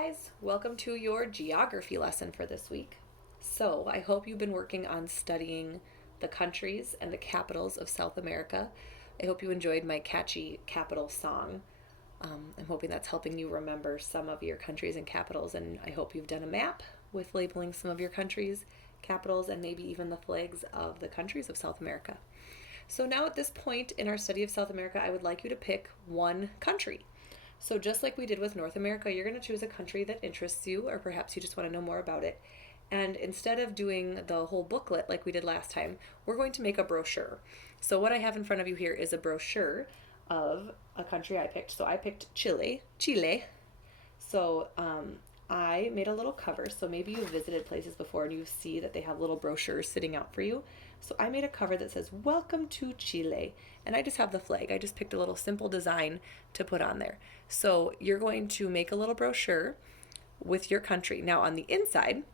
guys, welcome to your geography lesson for this week. So, I hope you've been working on studying the countries and the capitals of South America. I hope you enjoyed my catchy capital song. I'm hoping that's helping you remember some of your countries and capitals, and I hope you've done a map with labeling some of your countries, capitals, and maybe even the flags of the countries of South America. So now at this point in our study of South America, I would like you to pick one country. So just like we did with North America, you're going to choose a country that interests you, or perhaps you just want to know more about it. And instead of doing the whole booklet like we did last time, we're going to make a brochure. So what I have in front of you here is a brochure of a country I picked. So I picked Chile. So I made a little cover. So maybe you've visited places before and you see that they have little brochures sitting out for you. So I made a cover that says, "Welcome to Chile." And I just have the flag. I just picked a little simple design to put on there. So you're going to make a little brochure with your country. Now on the inside,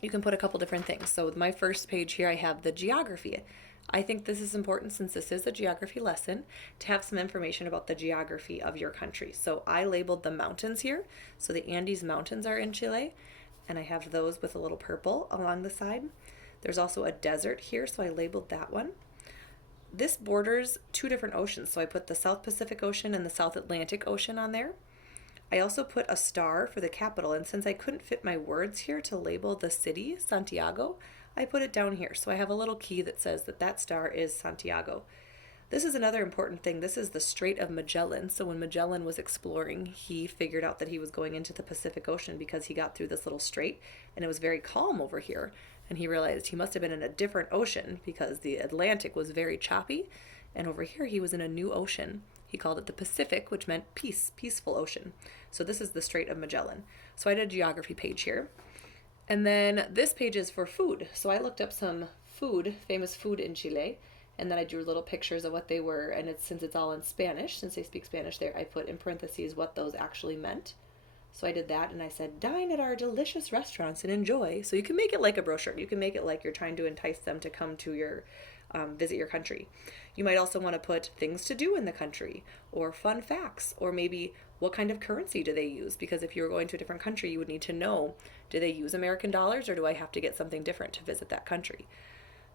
you can put a couple different things. So with my first page here, I have the geography. I think this is important since this is a geography lesson to have some information about the geography of your country. So I labeled the mountains here. So the Andes Mountains are in Chile, and I have those with a little purple along the side. There's also a desert here, so I labeled that one. This borders two different oceans, so I put the South Pacific Ocean and the South Atlantic Ocean on there. I also put a star for the capital, and since I couldn't fit my words here to label the city, Santiago, I put it down here. So I have a little key that says that star is Santiago. This is another important thing. This is the Strait of Magellan. So when Magellan was exploring, he figured out that he was going into the Pacific Ocean because he got through this little strait, and it was very calm over here. And he realized he must have been in a different ocean because the Atlantic was very choppy, and over here he was in a new ocean. He called it the Pacific, which meant peace, peaceful ocean. So this is the Strait of Magellan. So I did a geography page here. And then this page is for food. So I looked up some food, famous food in Chile, and then I drew little pictures of what they were. And since it's all in Spanish, since they speak Spanish there, I put in parentheses what those actually meant. So I did that, and I said, "Dine at our delicious restaurants and enjoy." So you can make it like a brochure. You can make it like you're trying to entice them to come to your visit your country. You might also want to put things to do in the country, or fun facts, or maybe what kind of currency do they use? Because if you were going to a different country, you would need to know, do they use American dollars, or do I have to get something different to visit that country?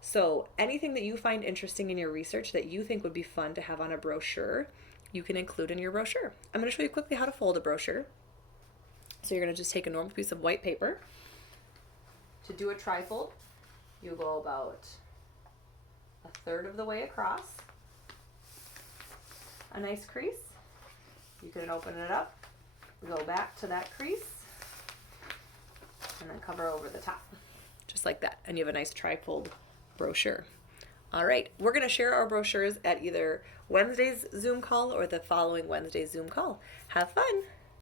So anything that you find interesting in your research that you think would be fun to have on a brochure, you can include in your brochure. I'm going to show you quickly how to fold a brochure. So you're going to just take a normal piece of white paper. To do a trifold, you go about a third of the way across. A nice crease. You can open it up, go back to that crease, and then cover over the top. Just like that. And you have a nice trifold brochure. All right, we're going to share our brochures at either Wednesday's Zoom call or the following Wednesday's Zoom call. Have fun!